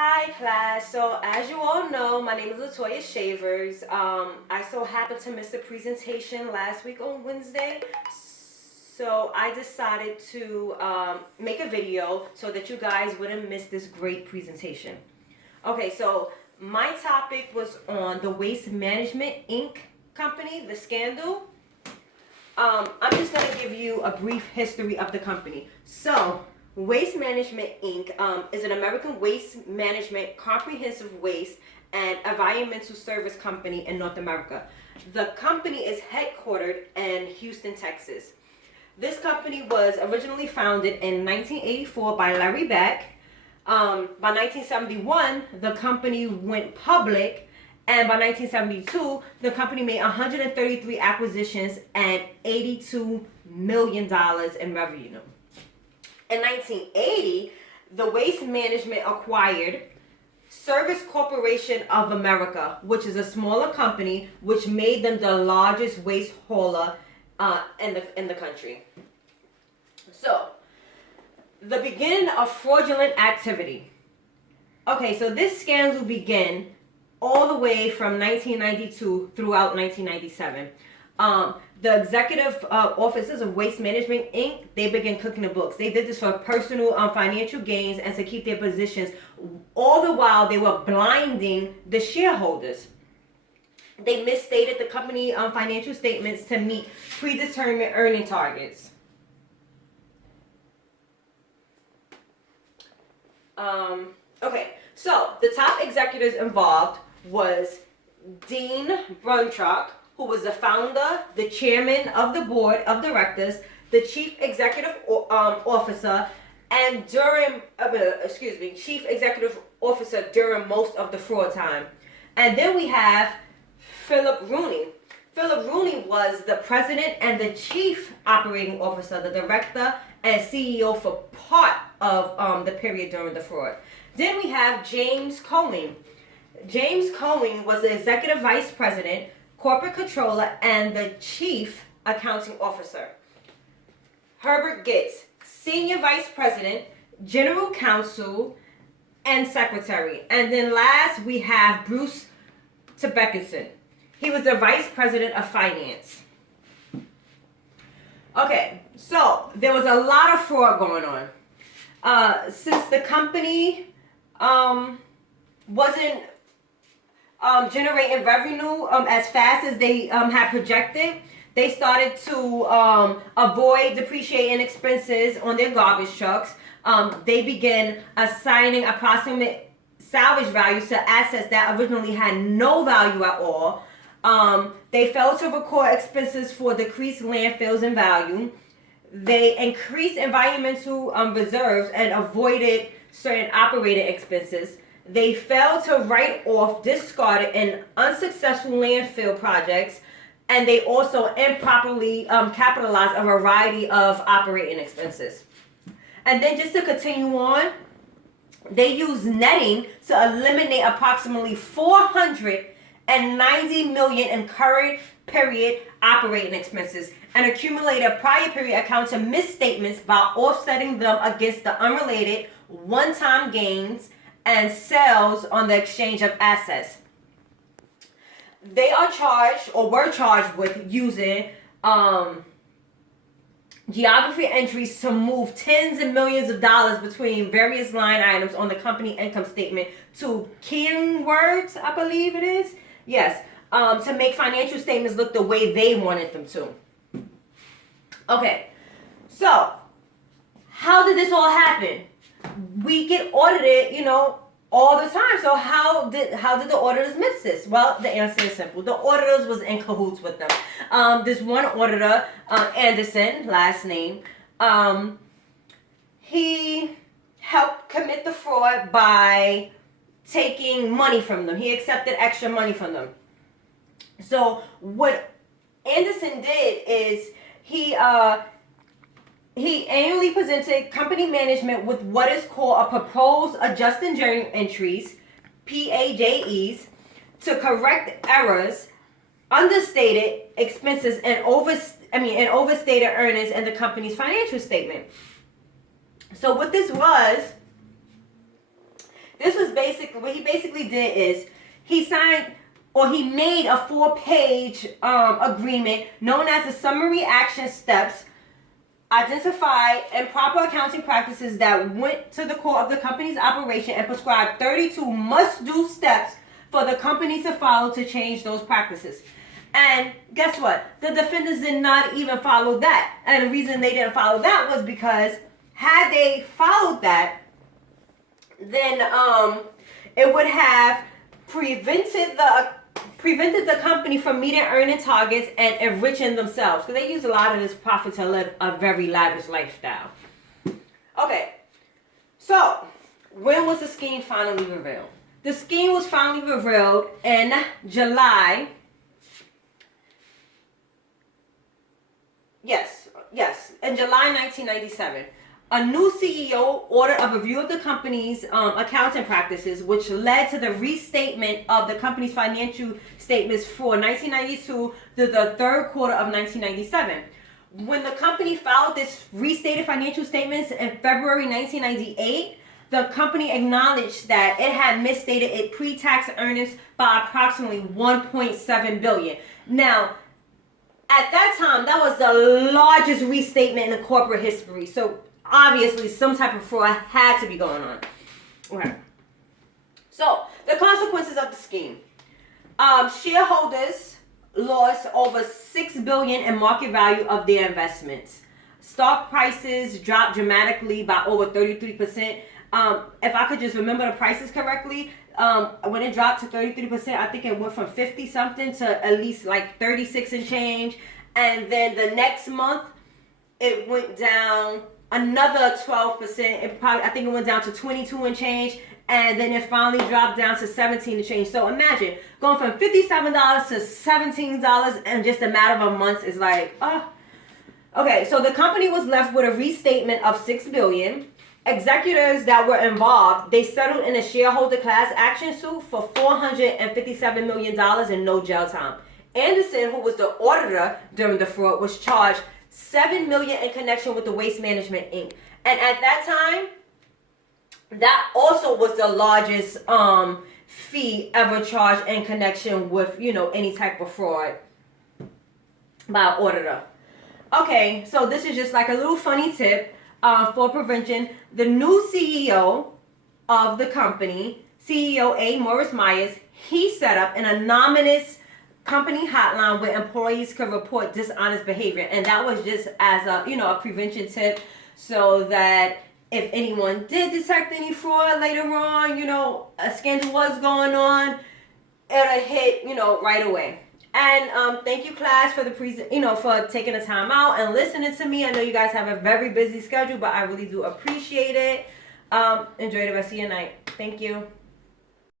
Hi class, so as you all know, my name is Latoya Shavers. I so happened to miss the presentation last week on Wednesday, so I decided to make a video so that you guys wouldn't miss this great presentation. Okay, so my topic was on the Waste Management Inc. company, the scandal. I'm just going to give you a brief history of the company. So, Waste Management Inc. Is an American waste management, comprehensive waste, and environmental service company in North America. The company is headquartered in Houston, Texas. This company was originally founded in 1984 by Larry Beck. By 1971, the company went public. And by 1972, the company made 133 acquisitions and $82 million in revenue. In 1980, the Waste Management acquired Service Corporation of America, which is a smaller company, which made them the largest waste hauler in the country. So, the beginning of fraudulent activity. Okay, so this scandal began all the way from 1992 throughout 1997. The executive officers of Waste Management Inc., they began cooking the books. They did this for personal financial gains and to keep their positions. All the while, they were blinding the shareholders. They misstated the company financial statements to meet predetermined earning targets. Okay, so the top executives involved was Dean Brunchak, who was the founder, the chairman of the board of directors, the chief executive officer, and chief executive officer during most of the fraud time. And then we have Philip Rooney. Philip Rooney was the president and the chief operating officer, the director and CEO for part of the period during the fraud. Then we have James Cohen. James Cohen was the executive vice president, corporate controller, and the chief accounting officer. Herbert Gitz, senior vice president, general counsel, and secretary. And then last, we have Bruce Tebekison. He was the vice president of finance. Okay, so there was a lot of fraud going on. Since the company wasn't generating revenue as fast as they had projected, they started to avoid depreciating expenses on their garbage trucks. They began assigning approximate salvage values to assets that originally had no value at all. They failed to record expenses for decreased landfills in value. They increased environmental reserves and avoided certain operating expenses. They failed to write off discarded and unsuccessful landfill projects, and they also improperly capitalized a variety of operating expenses. And then just to continue on, they used netting to eliminate approximately $490 million in current period operating expenses and accumulated prior period accounting misstatements by offsetting them against the unrelated one-time gains and sales on the exchange of assets. They are charged or were charged with using geography entries to move tens of millions of dollars between various line items on the company income statement to keywords, I believe it is. Yes, to make financial statements look the way they wanted them to. Okay, so how did this all happen? We get audited, all the time. So how did the auditors miss this? Well, the answer is simple. The auditors was in cahoots with them. This one auditor, Anderson, last name, he helped commit the fraud by taking money from them. He accepted extra money from them. So what Anderson did is he annually presented company management with what is called a proposed adjusted journal entries, PAJEs, to correct errors, understated expenses, and overstated earnings in the company's financial statement. So what this was, This was basically, what he basically did is he signed, or he made a 4-page agreement known as the Summary Action Steps, identify improper accounting practices that went to the core of the company's operation and prescribed 32 must-do steps for the company to follow to change those practices. And guess what? The defendants did not even follow that. And the reason they didn't follow that was because had they followed that, then it would have prevented the company from meeting earning targets and enriching themselves, because they use a lot of this profit to live a very lavish lifestyle. Okay, so when was the scheme finally revealed? The scheme was finally revealed in July. Yes, in July 1997. A new CEO ordered a review of the company's accounting practices, which led to the restatement of the company's financial statements for 1992 to the third quarter of 1997. When the company filed this restated financial statements in February 1998, the company acknowledged that it had misstated its pre-tax earnings by approximately $1.7 billion. Now, at that time, that was the largest restatement in the corporate history. So obviously, some type of fraud had to be going on. Okay. So, the consequences of the scheme. Shareholders lost over $6 billion in market value of their investments. Stock prices dropped dramatically by over 33%. If I could just remember the prices correctly, when it dropped to 33%, I think it went from 50 something to at least like 36 and change. And then the next month, it went down another 12%. I think it went down to 22 and change. And then it finally dropped down to 17 and change. So imagine going from $57 to $17 in just a matter of a month is like, oh. Okay, so the company was left with a restatement of $6 billion. Executives that were involved, they settled in a shareholder class action suit for $457 million and no jail time. Anderson, who was the auditor during the fraud, was charged $7 million in connection with the Waste Management Inc. And at that time, that also was the largest fee ever charged in connection with, any type of fraud by an auditor. Okay, so this is just like a little funny tip for prevention. The new CEO of the company, CEO A. Morris Myers, he set up an anonymous company hotline where employees could report dishonest behavior, and that was just as a prevention tip, so that if anyone did detect any fraud later on, a scandal was going on, it'll hit right away. And thank you, class, for the for taking the time out and listening to me. I know you guys have a very busy schedule, but I really do appreciate it. Enjoy the rest of your night. Thank you.